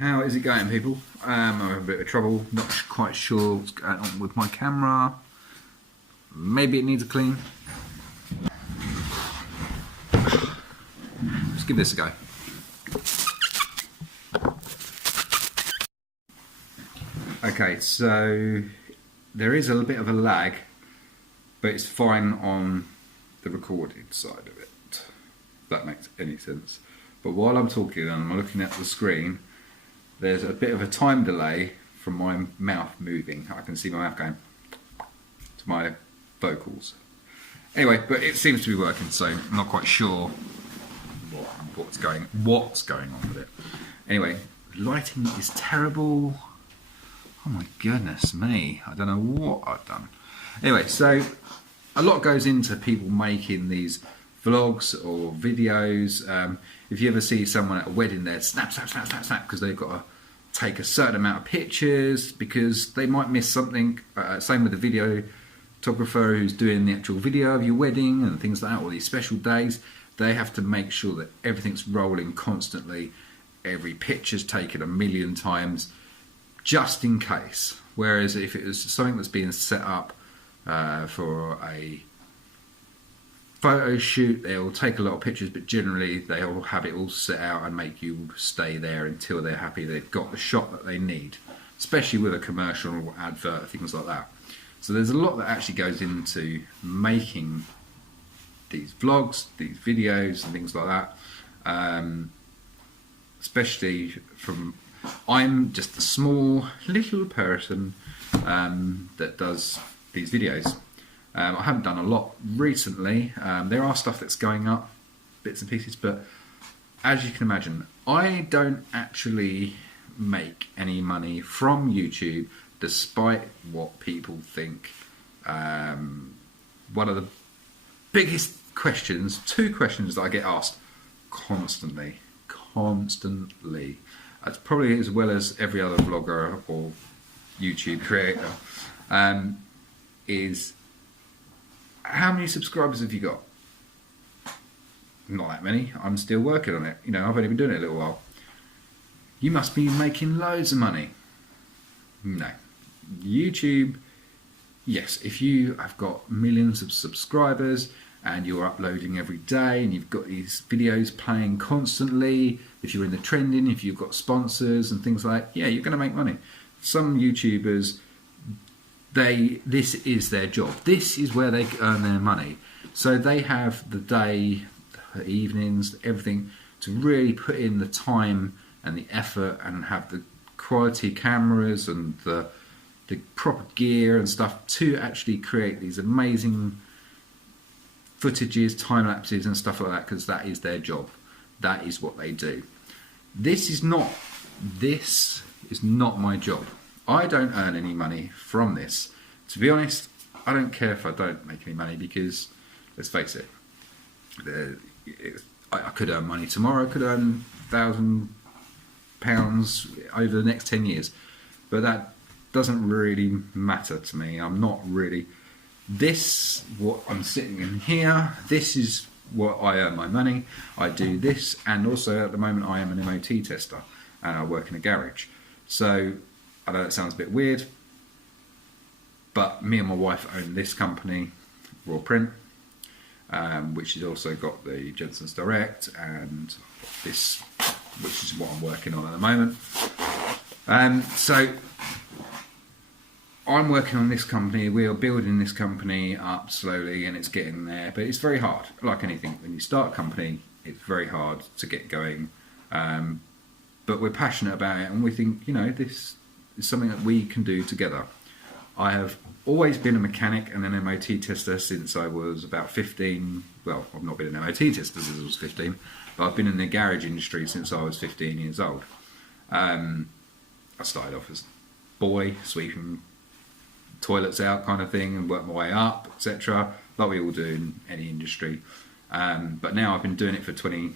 How is it going, people? I'm having a bit of trouble, not quite sure what's going on with my camera. Maybe it needs a clean. Let's give this a go. Okay, so there is a little bit of a lag, but it's fine on the recorded side of it, if that makes any sense. But while I'm talking and I'm looking at the screen, there's a bit of a time delay from my mouth moving. I can see my mouth going to my vocals. Anyway, but it seems to be working, so I'm not quite sure what's going on with it. Anyway, lighting is terrible. Oh my goodness me, I don't know what I've done. Anyway, so a lot goes into people making these vlogs or videos. If you ever see someone at a wedding, they're snap, because they've got to take a certain amount of pictures because they might miss something. Same with the videographer who's doing the actual video of your wedding and things like that, or these special days. They have to make sure that everything's rolling constantly. Every picture's taken 1,000,000 times, just in case. Whereas if it was something that's being set up for a photo shoot, they'll take a lot of pictures, but generally they'll have it all set out and make you stay there until they're happy they've got the shot that they need, especially with a commercial or advert, things like that. So there's a lot that actually goes into making these vlogs, these videos and things like that, especially from... I'm just a small little person that does these videos. I haven't done a lot recently. There are stuff that's going up, bits and pieces, but as you can imagine, I don't actually make any money from YouTube, despite what people think. One of the biggest questions, 2 questions that I get asked constantly, it's probably as well as every other vlogger or YouTube creator, is how many subscribers have you got? Not that many. I'm still working on it. You know, I've only been doing it a little while. You must be making loads of money. No. YouTube, yes, if you have got millions of subscribers and you're uploading every day and you've got these videos playing constantly, if you're in the trending, if you've got sponsors and things like that, yeah, you're going to make money. Some YouTubers, this is their job. This is where they earn their money. So they have the day, the evenings, everything to really put in the time and the effort and have the quality cameras and the proper gear and stuff to actually create these amazing footages, time lapses and stuff like that, because that is their job. That is what they do. This is not my job. I don't earn any money from this. To be honest, I don't care if I don't make any money, because let's face it, I could earn money tomorrow. I could earn £1,000 over the next 10 years, but that doesn't really matter to me. I'm not really... what I'm sitting in here, this is what I earn my money. I do this, and also at the moment I am an MOT tester and I work in a garage. So I know that sounds a bit weird, but me and my wife own this company, Raw Print, which has also got the Jensen's Direct and this, which is what I'm working on at the moment. So I'm working on this company. We are building this company up slowly, and it's getting there, but it's very hard. Like anything, when you start a company, it's very hard to get going. But we're passionate about it, and we think, you know, this is something that we can do together. I have always been a mechanic and an MOT tester since I was about 15. Well, I've not been an MOT tester since I was 15, but I've been in the garage industry since I was 15 years old. I started off as a boy, sweeping toilets out kind of thing, and worked my way up, etc., like we all do in any industry. But now I've been doing it for 20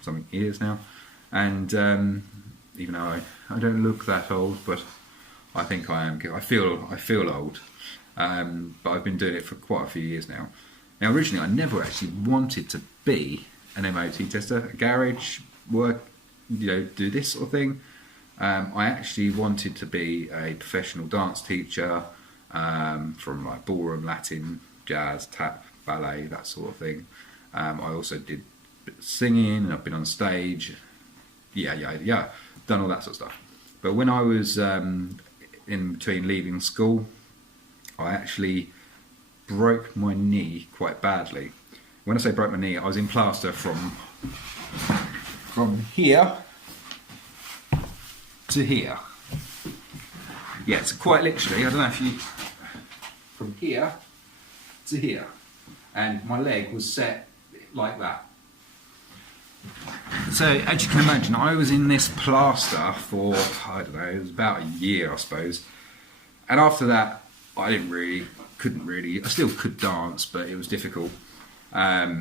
something years now, and even though I don't look that old, but I think I am. I feel old, but I've been doing it for quite a few years now. Now, originally, I never actually wanted to be an MOT tester, a garage work, you know, do this sort of thing. I actually wanted to be a professional dance teacher, from like ballroom, Latin, jazz, tap, ballet, that sort of thing. I also did singing, and I've been on stage, done all that sort of stuff. But when I was in between leaving school, I actually broke my knee quite badly. When I say broke my knee, I was in plaster from here to here. Yeah, it's quite literally, I don't know if you... From here to here. And my leg was set like that. So, as you can imagine, I was in this plaster for, I don't know, it was about a year, I suppose. And after that, I I still could dance, but it was difficult. I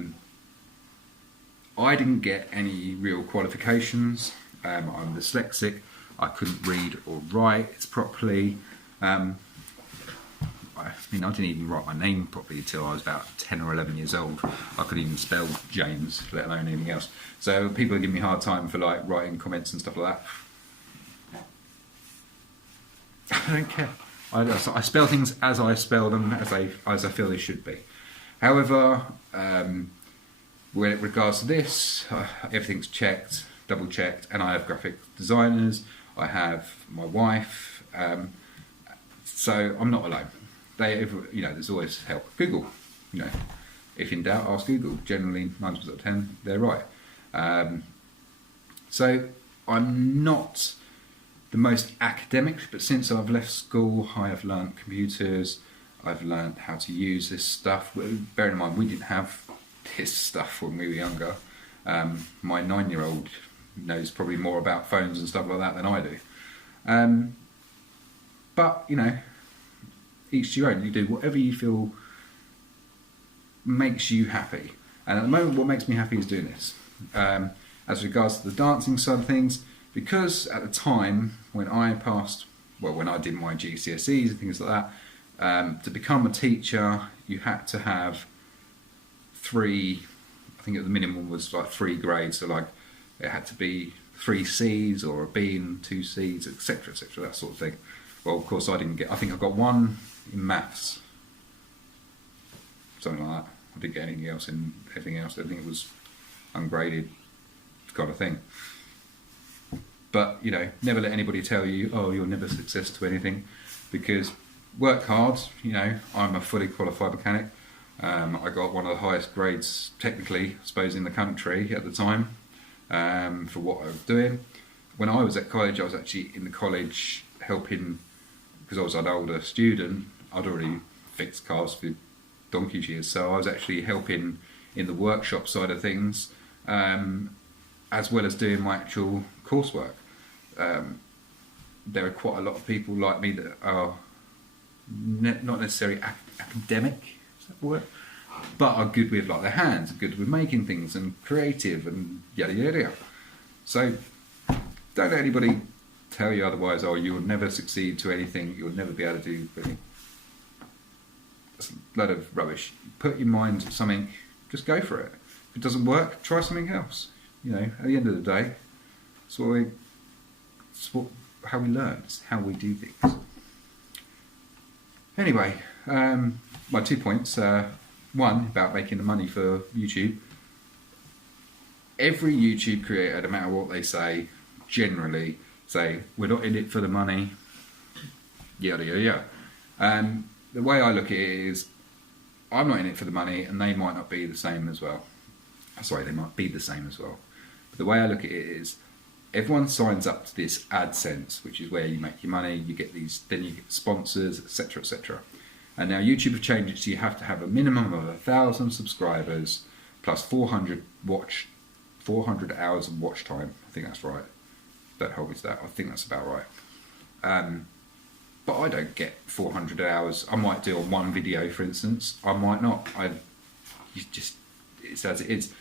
didn't get any real qualifications. I'm dyslexic. I couldn't read or write properly. I didn't even write my name properly until I was about 10 or 11 years old. I couldn't even spell James, let alone anything else. So people are giving me a hard time for like writing comments and stuff like that. I don't care. I spell things as I spell them, as I feel they should be. However, when it regards to this, everything's checked, double checked, and I have graphic designers. I have my wife, so I'm not alone. There's always help. Google, if in doubt, ask Google. Generally, 9 times out of 10, they're right. So I'm not the most academic, but since I've left school, I have learnt computers. I've learnt how to use this stuff. Bearing in mind, we didn't have this stuff when we were younger. My 9-year-old knows probably more about phones and stuff like that than I do. But, each to your own. You do whatever you feel makes you happy. And at the moment, what makes me happy is doing this. As regards to the dancing side of things, because at the time when I did my GCSEs and things like that, to become a teacher, you had to have 3, I think the minimum was like 3 grades, so like it had to be 3 C's or a B and 2 C's, etc., that sort of thing. Well, of course, I think I got 1 in maths, something like that. I didn't get anything else in everything else. I think it was ungraded kind of thing. But, never let anybody tell you, oh, you'll never success to anything, because work hard. I'm a fully qualified mechanic. I got one of the highest grades, technically, I suppose, in the country at the time, for what I was doing. When I was at college, I was actually in the college helping, because I was an older student. I'd already fixed cars for donkey's years, so I was actually helping in the workshop side of things, as well as doing my actual coursework. There are quite a lot of people like me that are not necessarily academic, is that the word? But are good with like their hands, good with making things and creative and yada yada yada. So don't let anybody tell you otherwise. Oh, you'll never succeed to anything. You'll never be able to do anything. That's a load of rubbish. Put your mind to something. Just go for it. If it doesn't work, try something else. At the end of the day, how we learn. It's how we do things. Anyway, my 2 points. One, about making the money for YouTube. Every YouTube creator, no matter what they say, generally say, we're not in it for the money, yada yada yada. The way I look at it is, I'm not in it for the money, and they might not be the same as well. Sorry, they might be the same as well. But the way I look at it is, everyone signs up to this AdSense, which is where you make your money, you get these, then you get sponsors, etc., etc. And now YouTube have changed it so you have to have a minimum of 1,000 subscribers plus 400 hours of watch time. I think that's right. Don't hold me to that. I think that's about right. But I don't get 400 hours. I might do on one video, for instance. I might not. It's as it is.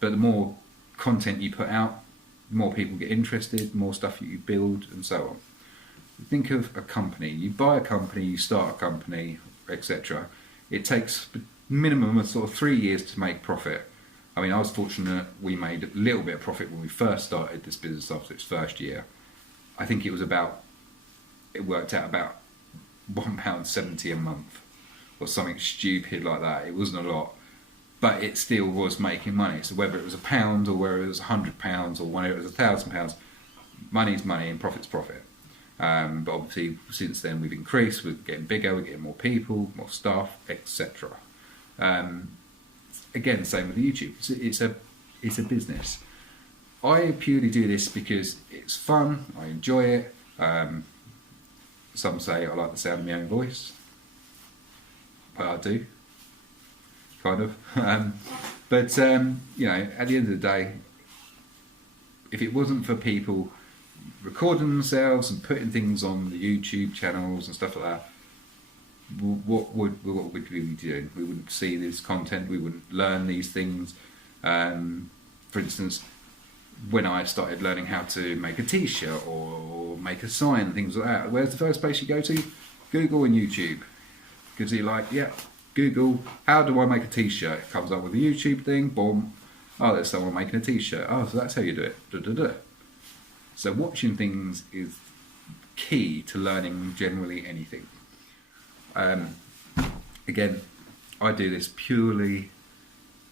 But the more content you put out, the more people get interested, the more stuff you build, and so on. Think of a company. You buy a company, you start a company, etc. It takes a minimum of sort of 3 years to make profit. I mean, I was fortunate we made a little bit of profit when we first started this business after its first year. I think it worked out about £1.70 a month or something stupid like that. It wasn't a lot, but it still was making money. So whether it was £1 or whether it was £100 or whether it was £1,000, money's money and profit's profit. But obviously since then we've increased, we're getting bigger, we're getting more people, more staff, etc. Again, same with YouTube. It's a business. I purely do this because it's fun, I enjoy it. Some say I like the sound of my own voice. Well, I do, kind of. But you know, at the end of the day, if it wasn't for people recording themselves and putting things on the YouTube channels and stuff like that, what would we be doing? We wouldn't see this content, we wouldn't learn these things. For instance, when I started learning how to make a t-shirt or make a sign, things like that, where's the first place you go to? Google and YouTube. Because you're like, yeah, Google, how do I make a t-shirt? It comes up with a YouTube thing, boom. Oh, there's someone making a t-shirt. Oh, so that's how you do it. Da, da, da. So watching things is key to learning generally anything. Again, I do this purely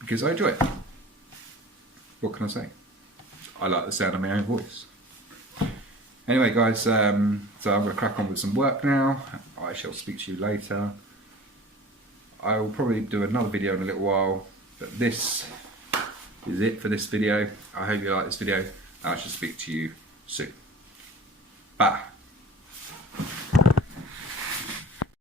because I enjoy it. What can I say? I like the sound of my own voice. Anyway, guys, so I'm going to crack on with some work now. I shall speak to you later. I will probably do another video in a little while, but this is it for this video. I hope you like this video. I shall speak to you soon. Bye.